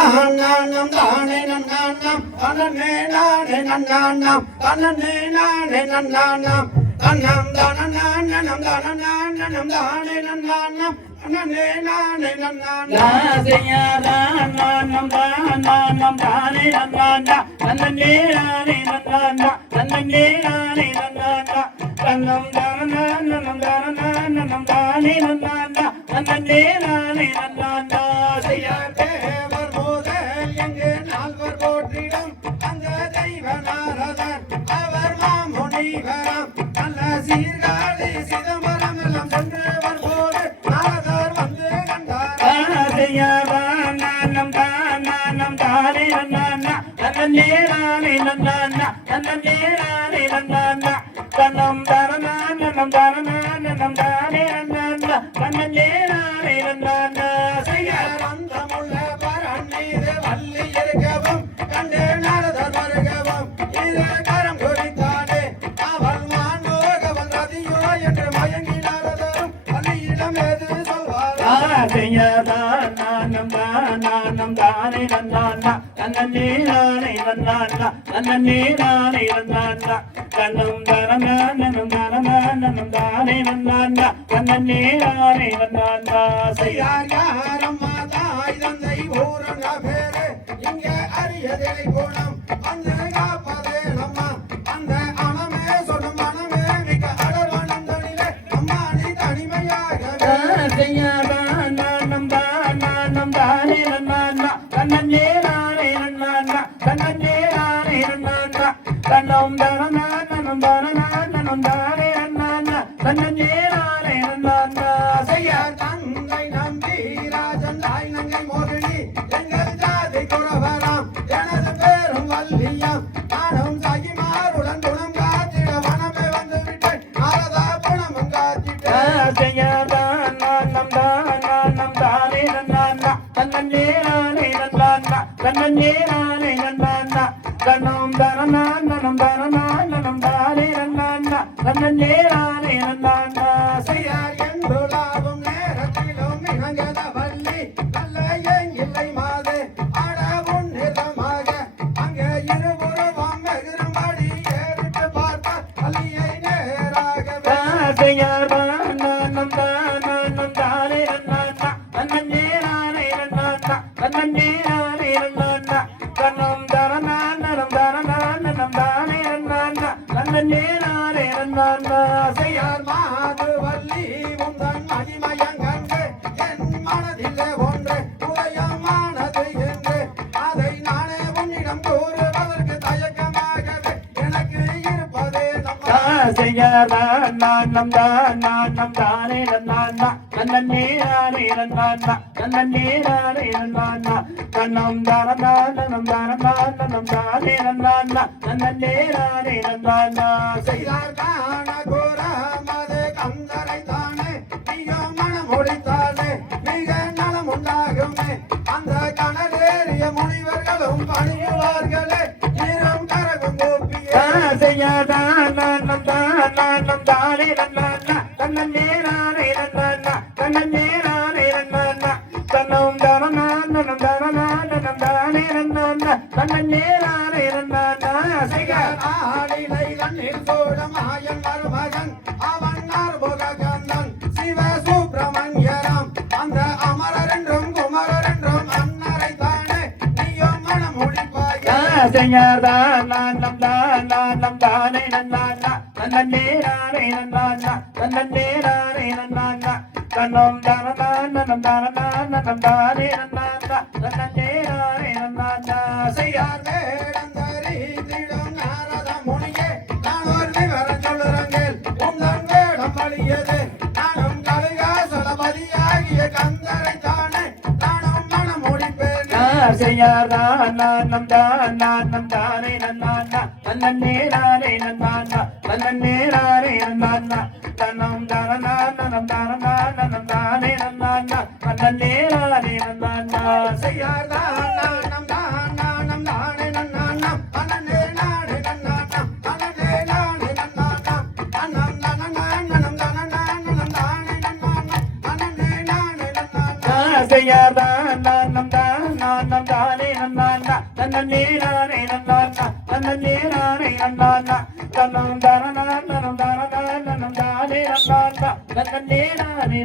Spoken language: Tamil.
தானம் தானே நன்னாம் தனனே நானே நன்னாம் தனனே நாசையாதானம் தானம் தானே நன்னாண்டா தன்னே நானே நன்னாண்டா தன்னே நானே நன்னாண்டா தன்னம் தானம் தானம் தானே நன்னாண்டா தன்னே நானே நன்னாண்டா செய்யா வந்தமுள்ள பரன் மீது வள்ளி இருக்கவும் கண்டு நாரதர் வருகவும் இரு கரம் குறித்தானே அவள் மாண்டோகவள் ரதியோ என்று மயங்கி நாரதரும் வள்ளியிடம் எது சொல்வார்? நானம் தன்னே நானே நன்னாண்டா தன்னே நானே நன்னாண்டா தன்னம் தானம் தானம் தானே நன்னாண்டா தன்னே நானே நன்னாண்டா செய்யா யாரம்மா தாய் தந்தை ஊரங்க பேரு. அரியதிலை குணம் வந்து நன்னாண்டா தன்னே நானே நன்னாண்டா தன்னம் தானம் தானம் தானே நன்னாண்டா செய்யார் என்றுலாவும் நேரத்திலும் இணங்கத வள்ளி. நல்ல எங்கில்லை மாது? ஆட உன்னிதமாக அங்கே ஏறிட்டு பார்த்தார் நேராகவே. செய்யார் மாது வள்ளி உந்தன் மகிமயங்கண்டு என் மனதிலே ஒன்று உதயமானது என்று. அதை நானே உன்னிடம் கூறுவதற்கு தயக்கமாகவே எனக்கு இருப்பதே நம்ம நானம் நானம் தானே நன்னாண்டா தன்னே நானே நன்னாண்டா தன்னே நானே நன்னாண்டா தன்னம் தானம் தானம் தானே நன்னாண்டா தன்னே நானே நன்னாண்டா செய்தார் காண கூறாமது கந்தரை தானே நீயோ மனம் ஒழித்தாலே மிக நலம் உண்டாகுமே அந்த கணலேறிய முனிவர்களும் பணியுவார்களே ஈரம் கரகும் கோப்பியே அன்னரை தானே நீயோ மனம் ஒழிப்பாயே நானம் தானம் தானே நன்னாண்டா தன்னே நானே நன்னாண்டா தன்னே நானே நன்னாண்டா தன்னம் தானம் தானம் தானே நன்னாண்டா தன்னே நானே நன்னாண்டா செய்யார் வேடந்தரி ஒழிப்பேன் நானம் தானம் தானே நன்னாண்டா தன்னே நானே நன்னாண்டா தன்னே நானே நன்னாண்டா தன்னம் தானம் தானம் தானே நன்னாண்டா தானே நன்னானம் அனனே நானே நன்னானம் அனனே நானே செய்யார் நன்னானா தன்னே நானே நன்னானா தன்னே நானே நன்னானா தன்னம் தான நானனம் தான நானனம் தானே நன்னானா தன்னே நானே